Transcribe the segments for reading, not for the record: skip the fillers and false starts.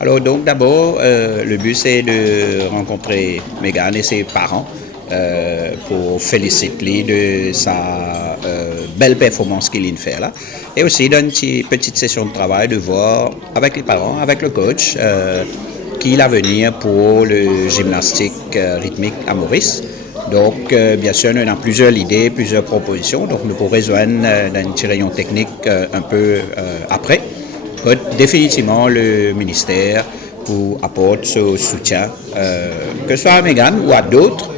Alors donc d'abord, le but c'est de rencontrer Megan et ses parents pour féliciter de sa belle performance qu'il vient de faire là. Et aussi dans une petite session de travail de voir avec les parents, avec le coach, qui est l'avenir pour le gymnastique rythmique à Maurice. Donc, bien sûr, on a plusieurs idées, plusieurs propositions. Donc, nous pourrons rejoindre dans une petite réunion technique un peu après. Définitivement, le ministère vous apporte ce soutien, que ce soit à Megan ou à d'autres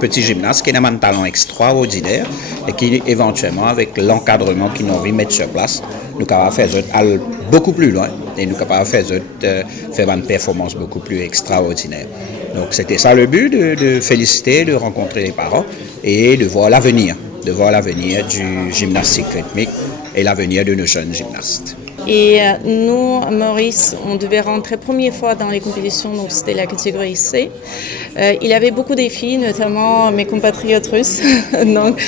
petits gymnastes qui ont un talent extraordinaire et qui, éventuellement, avec l'encadrement qu'ils ont envie de mettre sur place, nous capables de faire aller beaucoup plus loin et nous capables de faire une performance beaucoup plus extraordinaire. Donc, c'était ça le but, de féliciter, de rencontrer les parents et de voir l'avenir du gymnastique rythmique et l'avenir de nos jeunes gymnastes. Et nous, à Maurice, on devait rentrer première fois dans les compétitions, donc c'était la catégorie C. Il y avait beaucoup de défis, notamment mes compatriotes russes. Donc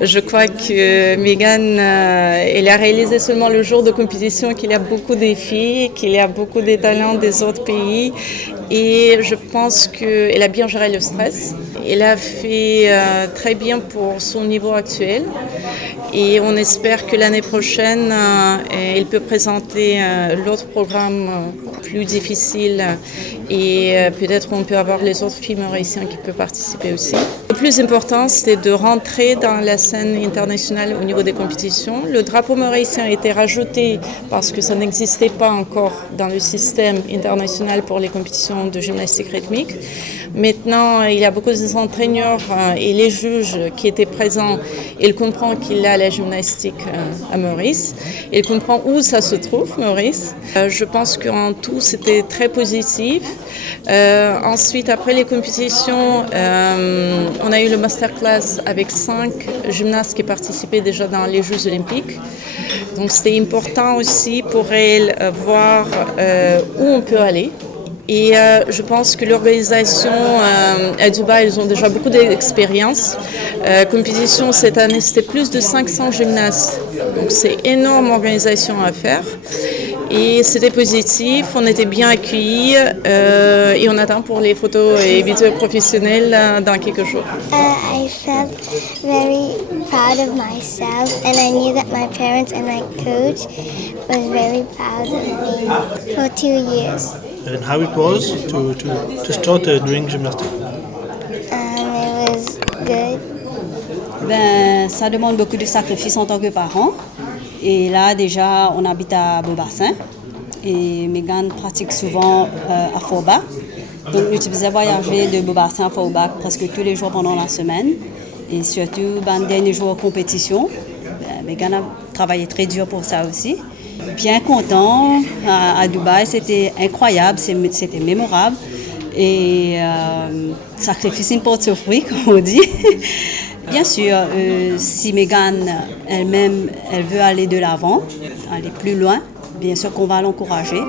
je crois que Megan, elle a réalisé seulement le jour de compétition qu'il y a beaucoup de défis, qu'il y a beaucoup de talents des autres pays. Et je pense qu'elle a bien géré le stress. Elle a fait très bien pour son niveau actuel. Et on espère que l'année prochaine, elle peut présenter l'autre programme plus difficile et peut-être on peut avoir les autres filles mauriciennes qui peuvent participer aussi. Le plus important, c'était de rentrer dans la scène internationale au niveau des compétitions. Le drapeau mauricien a été rajouté parce que ça n'existait pas encore dans le système international pour les compétitions de gymnastique rythmique. Maintenant, il y a beaucoup d'entraîneurs et les juges qui étaient présents. Ils comprennent qu'il y a la gymnastique à Maurice. Ils comprennent où ça se trouve, Maurice. Je pense qu'en tout, c'était très positif. Ensuite, après les compétitions, on a eu le masterclass avec 5 gymnastes qui participaient déjà dans les Jeux olympiques. Donc, c'était important aussi pour elles voir où on peut aller. Et je pense que l'organisation à Dubaï, ils ont déjà beaucoup d'expérience. Compétition cette année, c'était plus de 500 gymnastes. Donc c'est une énorme organisation à faire. Et c'était positif, on était bien accueillis et on attend pour les photos et vidéos professionnelles dans quelques jours. I felt very proud of myself and I knew that my parents and my coach was very proud of me for 2 years. And how it was to start doing gymnastics? It was good. Ça demande beaucoup de sacrifices en tant que parent. Et là, déjà, on habite à Beaubassin. Et Megan pratique souvent à Forbach. Donc, nous utilisons voyager de Beaubassin à Forbach presque tous les jours pendant la semaine. Et surtout, le dernier jour de compétition. Megan a travaillé très dur pour ça aussi. Bien content à Dubaï, c'était incroyable, c'était mémorable. Et sacrifice porte ses fruits, comme on dit. Bien sûr, si Megan elle-même, elle veut aller de l'avant, aller plus loin, bien sûr qu'on va l'encourager.